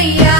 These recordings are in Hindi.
Yeah.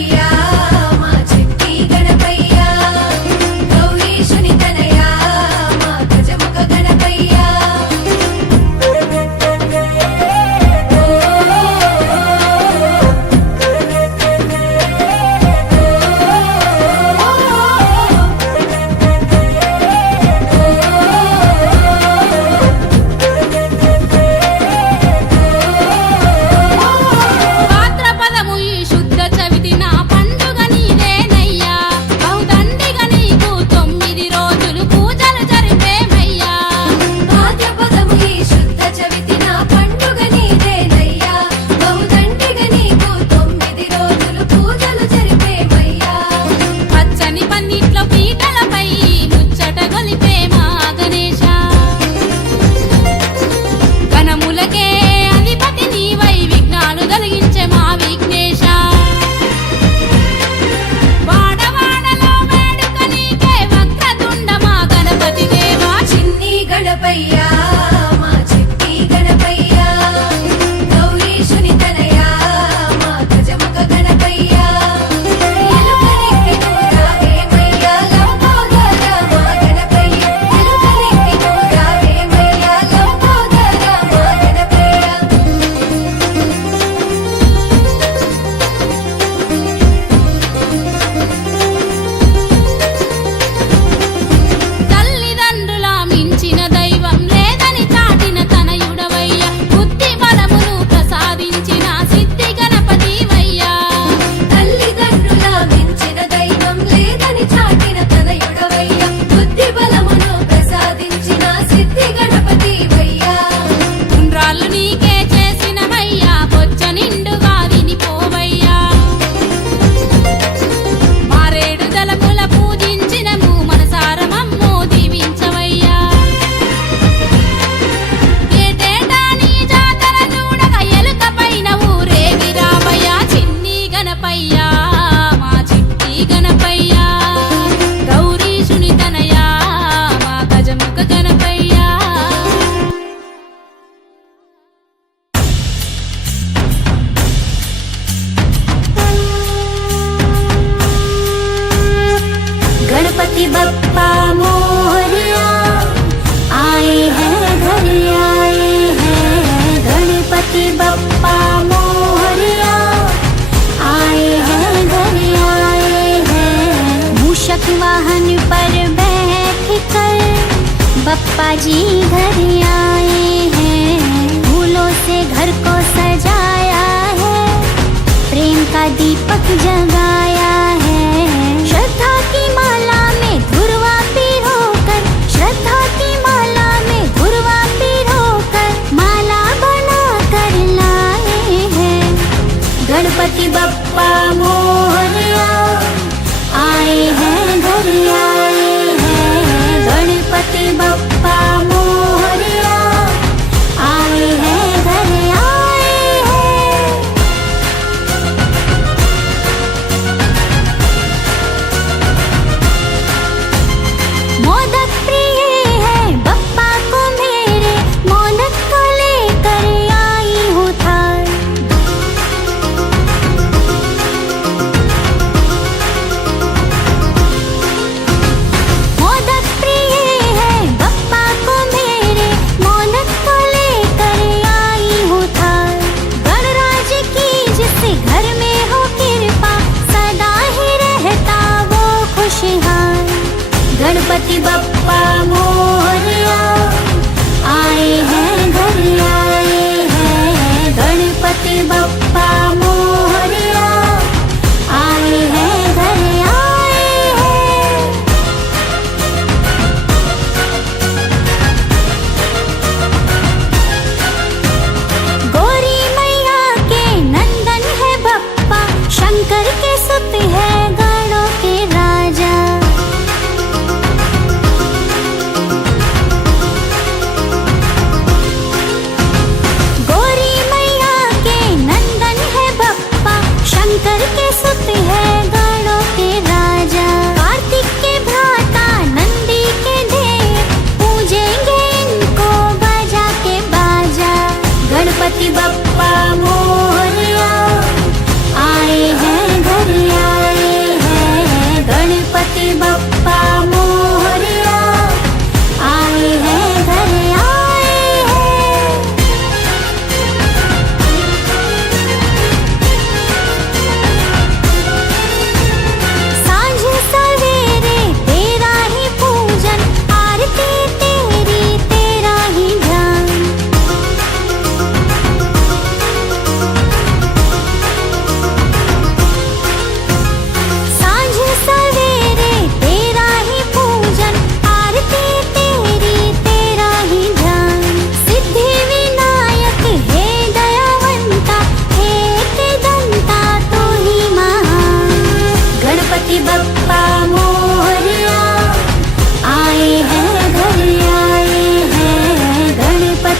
yeah. पप्पा जी घर आए हैं, फूलों से घर को सजाया है। प्रेम का दीपक जगाया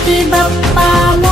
Bapak